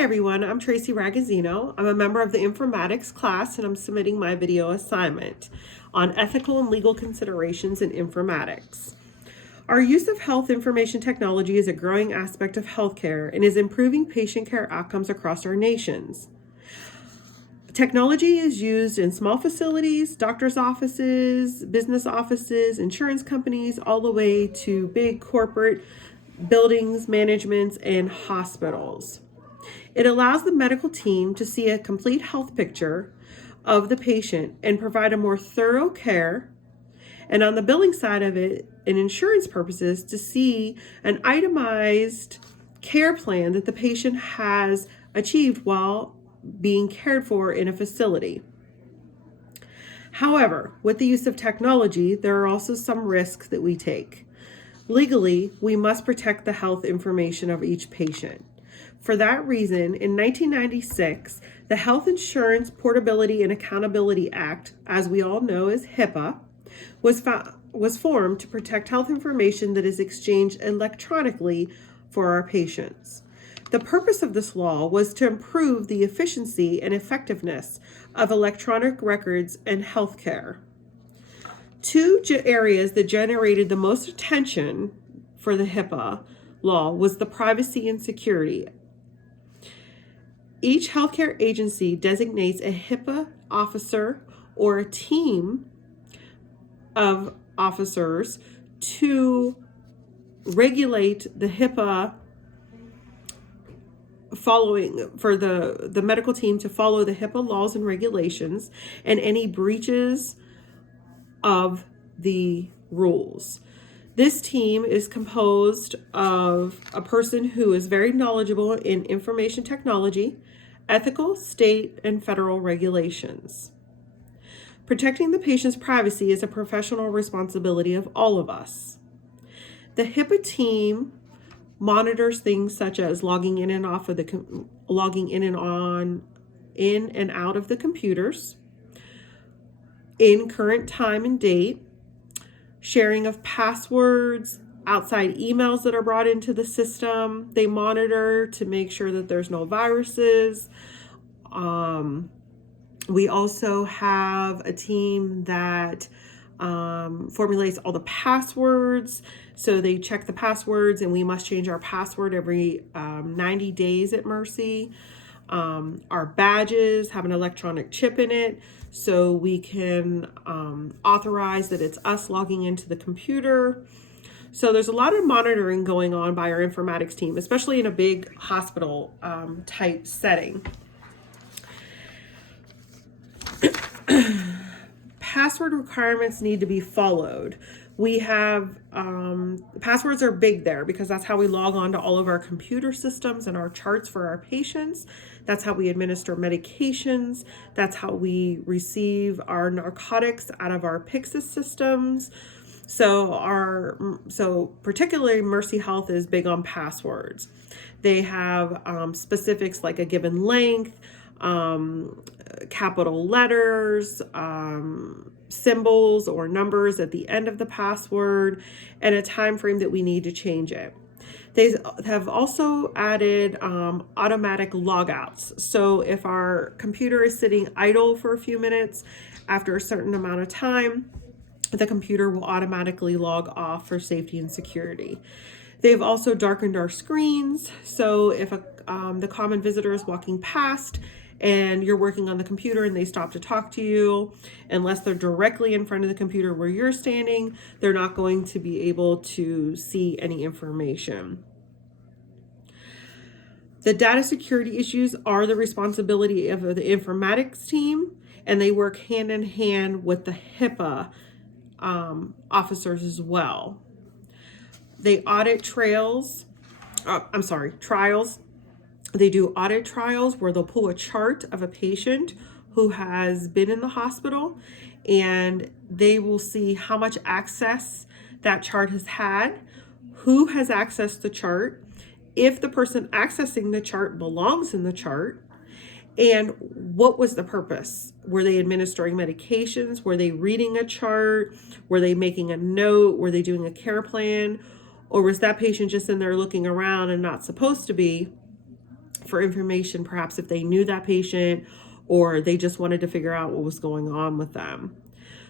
Hi everyone, I'm Tracy Ragazzino. I'm a member of the informatics class and I'm submitting my video assignment on ethical and legal considerations in informatics. Our use of health information technology is a growing aspect of healthcare and is improving patient care outcomes across our nations. Technology is used in small facilities, doctors' offices, business offices, insurance companies, all the way to big corporate buildings, managements, and hospitals. It allows the medical team to see a complete health picture of the patient and provide a more thorough care. And on the billing side of it, in insurance purposes, to see an itemized care plan that the patient has achieved while being cared for in a facility. However, with the use of technology, there are also some risks that we take. Legally, we must protect the health information of each patient. For that reason, in 1996, the Health Insurance Portability and Accountability Act, as we all know as HIPAA, was formed to protect health information that is exchanged electronically for our patients. The purpose of this law was to improve the efficiency and effectiveness of electronic records and healthcare. Two areas that generated the most attention for the HIPAA law was the privacy and security. Each healthcare agency designates a HIPAA officer or a team of officers to regulate the HIPAA for the medical team to follow the HIPAA laws and regulations and any breaches of the rules. This team is composed of a person who is very knowledgeable in information technology, ethical, state, and federal regulations. Protecting the patient's privacy is a professional responsibility of all of us. The HIPAA team monitors things such as logging in and out of the computers, in current time and date, sharing of passwords, outside emails that are brought into the system. They monitor to make sure that there's no viruses. We also have a team that formulates all the passwords. So they check the passwords and we must change our password every 90 days at Mercy. Our badges have an electronic chip in it, so we can authorize that it's us logging into the computer. So there's a lot of monitoring going on by our informatics team, especially in a big hospital type setting. Password requirements need to be followed. We have, passwords are big there because that's how we log on to all of our computer systems and our charts for our patients. That's how we administer medications. That's how we receive our narcotics out of our Pyxis systems. So particularly Mercy Health is big on passwords. They have specifics like a given length, capital letters, symbols or numbers at the end of the password, and a time frame that we need to change it. They have also added automatic logouts. So if our computer is sitting idle for a few minutes, after a certain amount of time, the computer will automatically log off for safety and security. They've also darkened our screens. So if the common visitor is walking past and you're working on the computer and they stop to talk to you, unless they're directly in front of the computer where you're standing, they're not going to be able to see any information. The data security issues are the responsibility of the informatics team, and they work hand in hand with the HIPAA officers as well. They audit trials. They do audit trials where they'll pull a chart of a patient who has been in the hospital, and they will see how much access that chart has had, who has accessed the chart, if the person accessing the chart belongs in the chart, and what was the purpose. Were they administering medications? Were they reading a chart? Were they making a note? Were they doing a care plan? Or was that patient just in there looking around and not supposed to be? for information, perhaps if they knew that patient or they just wanted to figure out what was going on with them.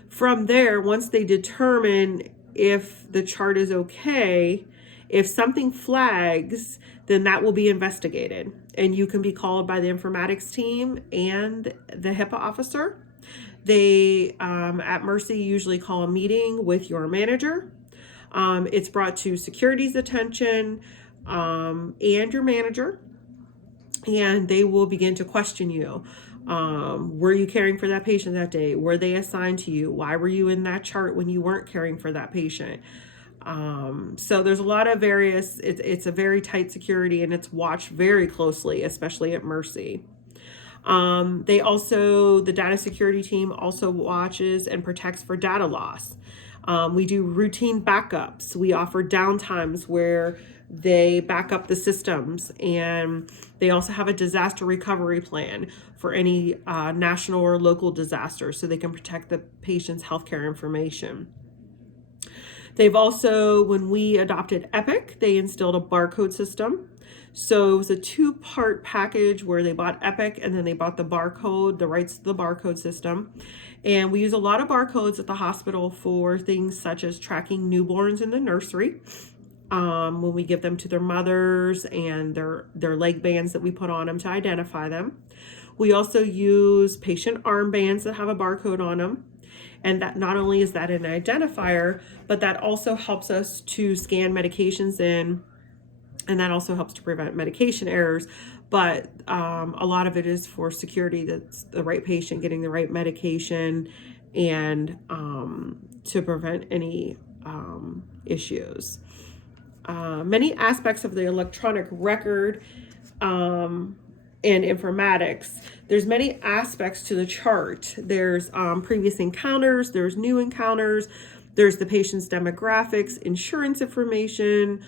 From there, once they determine if the chart is okay, if something flags, then that will be investigated. And you can be called by the informatics team and the HIPAA officer. They, at Mercy, usually call a meeting with your manager. It's brought to security's attention and your manager, and they will begin to question you. Were you caring for that patient that day? Were they assigned to you? Why were you in that chart when you weren't caring for that patient? So there's a lot of various, it's a very tight security, and it's watched very closely, especially at Mercy. The data security team also watches and protects for data loss. We do routine backups. We offer downtimes where they back up the systems, and they also have a disaster recovery plan for any national or local disaster, so they can protect the patient's healthcare information. They've also, when we adopted Epic, they instilled a barcode system. So it was a two-part package where they bought Epic and then they bought the barcode, the rights to the barcode system. And we use a lot of barcodes at the hospital for things such as tracking newborns in the nursery, when we give them to their mothers, and their leg bands that we put on them to identify them. We also use patient armbands that have a barcode on them. And that not only is that an identifier, but that also helps us to scan medications in, and that also helps to prevent medication errors. But a lot of it is for security, that's the right patient getting the right medication, and to prevent any issues. Many aspects of the electronic record and informatics, there's many aspects to the chart. There's previous encounters, there's new encounters, there's the patient's demographics, insurance information,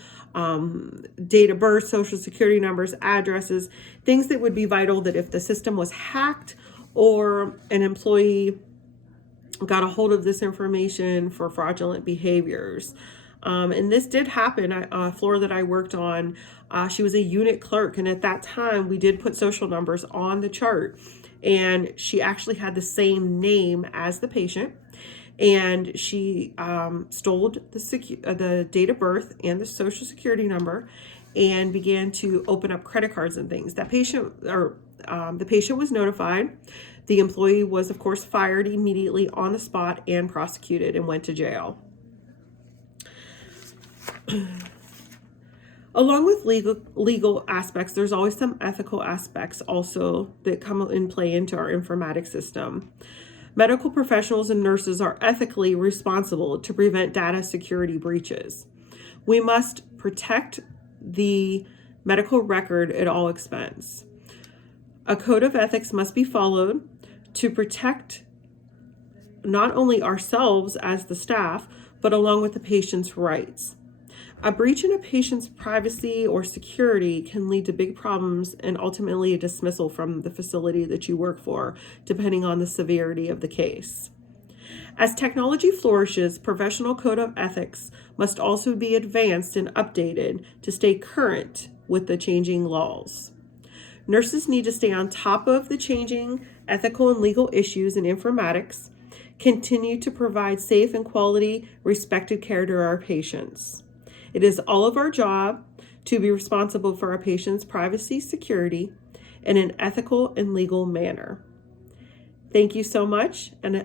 date of birth, social security numbers, addresses, things that would be vital that if the system was hacked or an employee got a hold of this information for fraudulent behaviors. And this did happen. A floor that I worked on, she was a unit clerk, and at that time we did put social numbers on the chart, and she actually had the same name as the patient, and she stole the date of birth and the social security number and began to open up credit cards and things. That patient, or the patient, was notified. The employee was, of course, fired immediately on the spot and prosecuted and went to jail. Along with legal aspects, there's always some ethical aspects also that come in play into our informatics system. Medical professionals and nurses are ethically responsible to prevent data security breaches. We must protect the medical record at all expense. A code of ethics must be followed to protect not only ourselves as the staff, but along with the patient's rights. A breach in a patient's privacy or security can lead to big problems and ultimately a dismissal from the facility that you work for, depending on the severity of the case. As technology flourishes, professional code of ethics must also be advanced and updated to stay current with the changing laws. Nurses need to stay on top of the changing ethical and legal issues in informatics, continue to provide safe and quality, respected care to our patients. It is all of our job to be responsible for our patients' privacy, security, in an ethical and legal manner. Thank you so much, and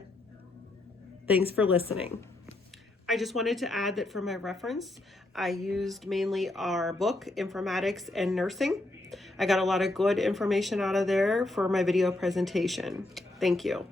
thanks for listening. I just wanted to add that for my reference, I used mainly our book, Informatics and Nursing. I got a lot of good information out of there for my video presentation. Thank you.